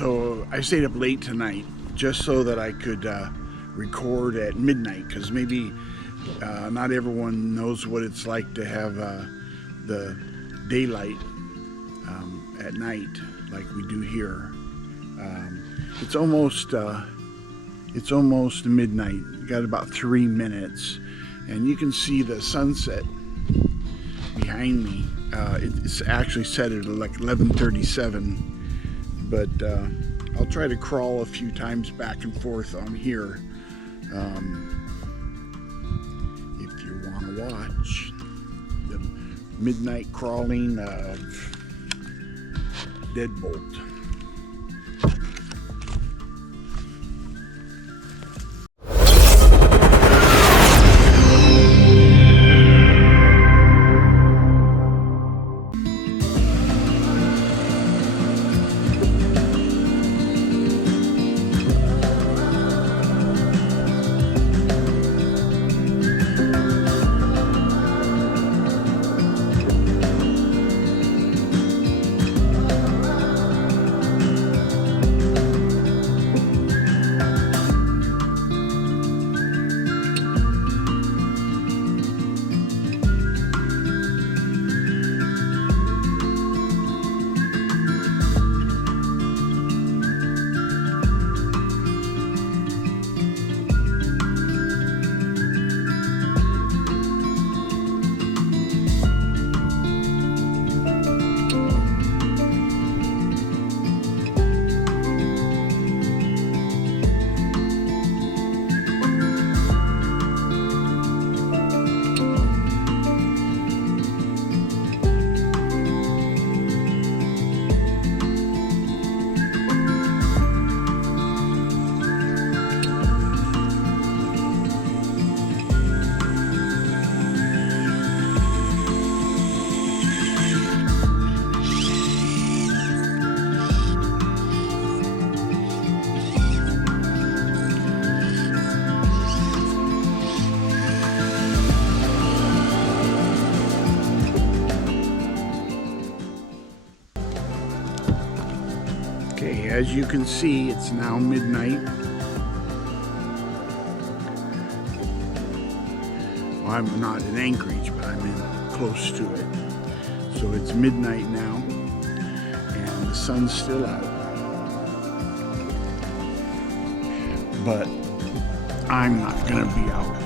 So I stayed up late tonight just so that I could record at midnight, because maybe not everyone knows what it's like to have the daylight at night like we do here. It's almost midnight. You got about 3 minutes, and you can see the sunset behind me. It's actually set at like 11:37. But I'll try to crawl a few times back and forth on here if you want to watch the midnight crawling of Deadbolt. Okay, as you can see, it's now midnight. Well, I'm not in Anchorage, but I'm close to it. So it's midnight now, and the sun's still out. But I'm not gonna be out